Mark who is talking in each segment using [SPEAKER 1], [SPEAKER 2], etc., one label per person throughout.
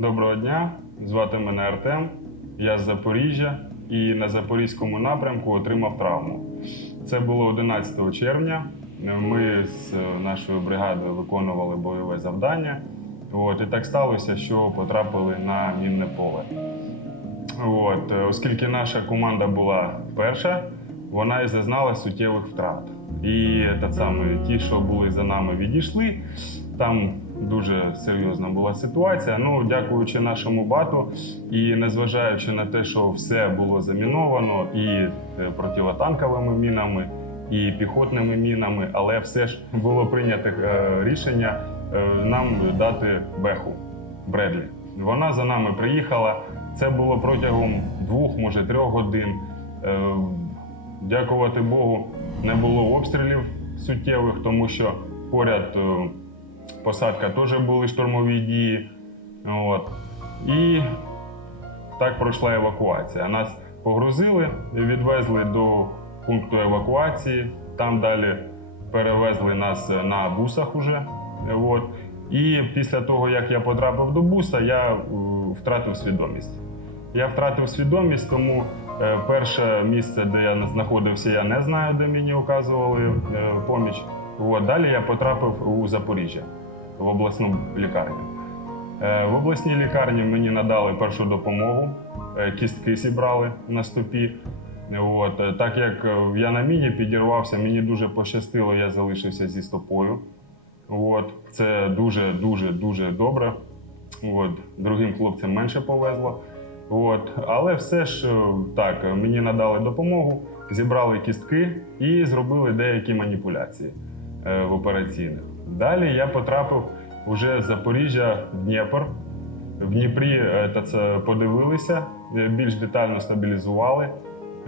[SPEAKER 1] Доброго дня, звати мене Артем. Я з Запоріжжя і на запорізькому напрямку отримав травму. Це було 11 червня. Ми з нашою бригадою виконували бойове завдання. От, і так сталося, що потрапили на мінне поле. От, е, оскільки наша команда була перша, вона і зазнала суттєвих втрат. І те саме, ті, що були за нами, відійшли. Там дуже серйозна була ситуація. Ну, дякуючи нашому бату, і незважаючи на те, що все було заміновано і е, противотанковими мінами, і піхотними мінами, але все ж було прийнято е, рішення е, нам дати беху Бредлі. Вона за нами приїхала. Це було протягом двох, може трьох годин. Дякувати Богу, не було обстрілів суттєвих, тому що поряд посадка теж були штурмові дії. От. І так пройшла евакуація. Нас погрузили, відвезли до пункту евакуації. Там далі перевезли нас на бусах уже. От. І після того, як я потрапив до буса, я е, втратив свідомість. Я втратив свідомість, тому е, перше місце, де я знаходився, я не знаю, де мені оказували е, поміч. От. Далі я потрапив у Запоріжжя в обласну лікарню. Е, В обласній лікарні мені надали першу допомогу, е, кістки зібрали на стопі. От. е, Так як я на міні підірвався, мені дуже пощастило, я залишився зі стопою. От. Це дуже, дуже, добре. От. Другим хлопцям менше повезло. От. Але все ж так, мені надали допомогу, зібрали кістки і зробили деякі маніпуляції в операційних. Далі я потрапив уже з Запоріжжя в Дніпр. В Дніпрі е, це подивилися, е, більш детально стабілізували.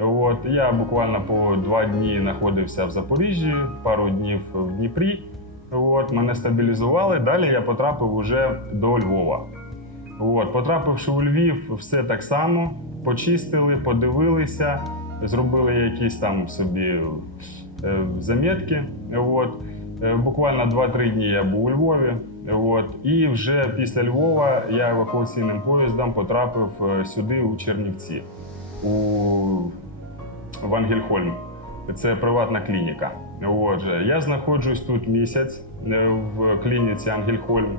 [SPEAKER 1] От я буквально по два дні знаходився в Запоріжжі, пару днів в Дніпрі. От мене стабілізували. Далі я потрапив уже до Львова. От, потрапивши у Львів, все так само. Почистили, подивилися, зробили якісь там собі е, замітки. От. Е, Буквально 2-3 дні я був у Львові. От. І вже після Львова я евакуаційним поїздом потрапив е, сюди, у Чернівці, у в Ангельхольм. Це приватна клініка. Отже, я знаходжусь тут місяць е, в клініці Ангельхольм.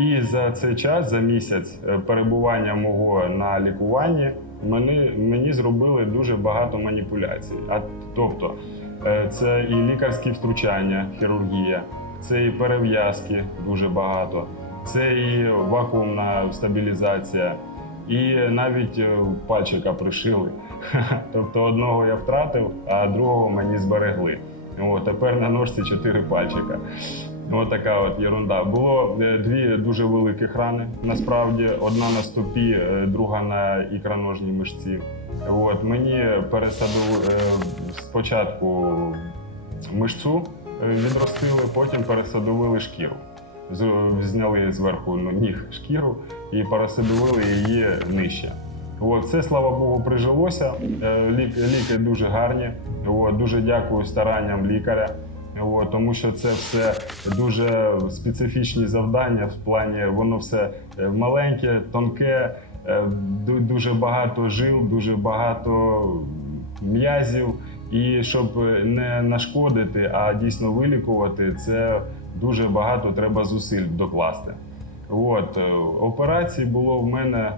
[SPEAKER 1] І за цей час, за місяць перебування мого на лікуванні, мені, мені зробили дуже багато маніпуляцій. А тобто, е, це і лікарські втручання, хірургія, це і перев'язки дуже багато, це і вакуумна стабілізація, і навіть е, пальчика пришили. Тобто одного я втратив, а другого мені зберегли. О, тепер на ножці чотири пальчика. Ось така от ерунда. Було е, дві дуже великих рани. Насправді, одна на стопі, е, друга на ікроножній мишці. От мені пересадили е, спочатку мишцю відростили, потім пересадовили шкіру. Зняли зверху ну, ніг шкіру і пересадовили її нижче. От, це, слава Богу, прижилося. Лік, ліки дуже гарні. От, дуже дякую старанням лікаря. От, тому що це все дуже специфічні завдання в плані, воно все е, маленьке, тонке, е, дуже багато жил, дуже багато м'язів. І щоб не нашкодити, а дійсно вилікувати, це дуже багато треба зусиль докласти. От, е, операцій було в мене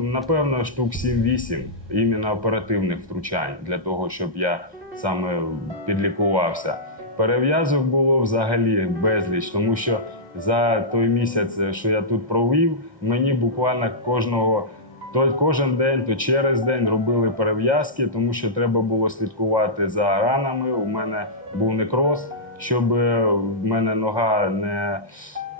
[SPEAKER 1] напевно штук 7-8 іменно оперативних втручань для того, щоб я саме підлікувався. Перев'язок було взагалі безліч, тому що за той місяць, що я тут провів, мені буквально кожного то кожен день, то через день робили перев'язки, тому що треба було слідкувати за ранами. У мене був некроз, щоб е, в мене нога не,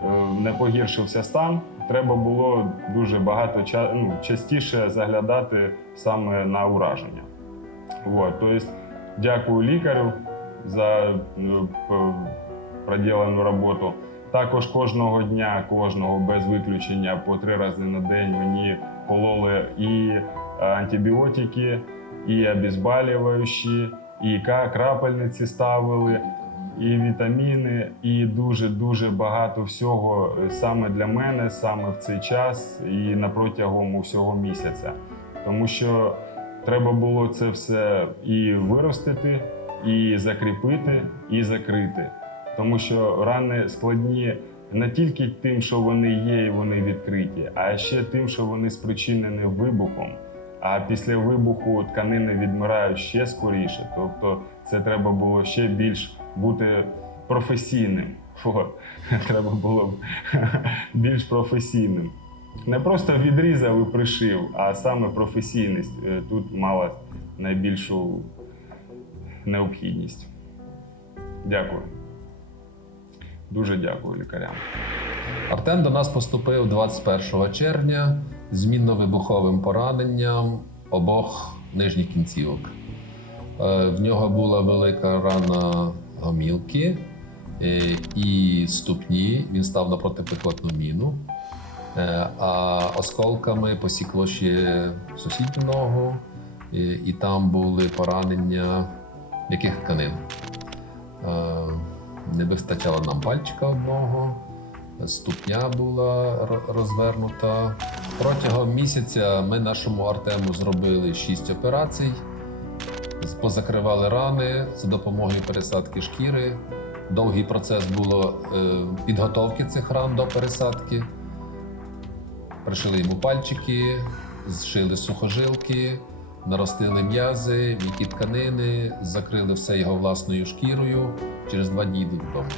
[SPEAKER 1] е, не погіршився стан. Треба було дуже багато ну, частіше заглядати саме на ураження. От, тобто, дякую лікарю за е, проділену роботу. Також кожного дня, кожного без виключення по три рази на день мені кололи і е, антибіотики, і обезболюючі, і крапельниці ставили. і вітаміни, і дуже дуже багато всього е, саме для мене, саме в цей час і на протягом усього місяця. Тому що треба було це все і виростити, і закріпити, і закрити. Тому що рани складні не тільки тим, що вони є і вони відкриті, а ще тим, що вони спричинені вибухом. А після вибуху тканини відмирають ще скоріше. Тобто, це треба було ще більш бути професійним. От. Треба було більш професійним. Не просто відрізав і пришив, а саме професійність е, тут мала найбільшу необхідність. Дякую. Дуже дякую лікарям.
[SPEAKER 2] Артем до нас поступив 21 червня з мінно-вибуховим пораненням обох нижніх кінцівок. Е, В нього була велика рана гомілки е, і ступні. Він став на протипіхотну міну. Е, А осколками посікло ще сусідню ногу, і, і там були поранення м'яких тканин. Е, Не вистачало нам пальчика одного, ступня була розвернута. Протягом місяця ми нашому Артему зробили шість операцій, позакривали рани за допомогою пересадки шкіри. Довгий процес було е, підготовки цих ран до пересадки. Пришили йому пальчики, зшили сухожилки, наростили м'язи, м'які тканини, закрили все його власною шкірою. Через два дні до. додому.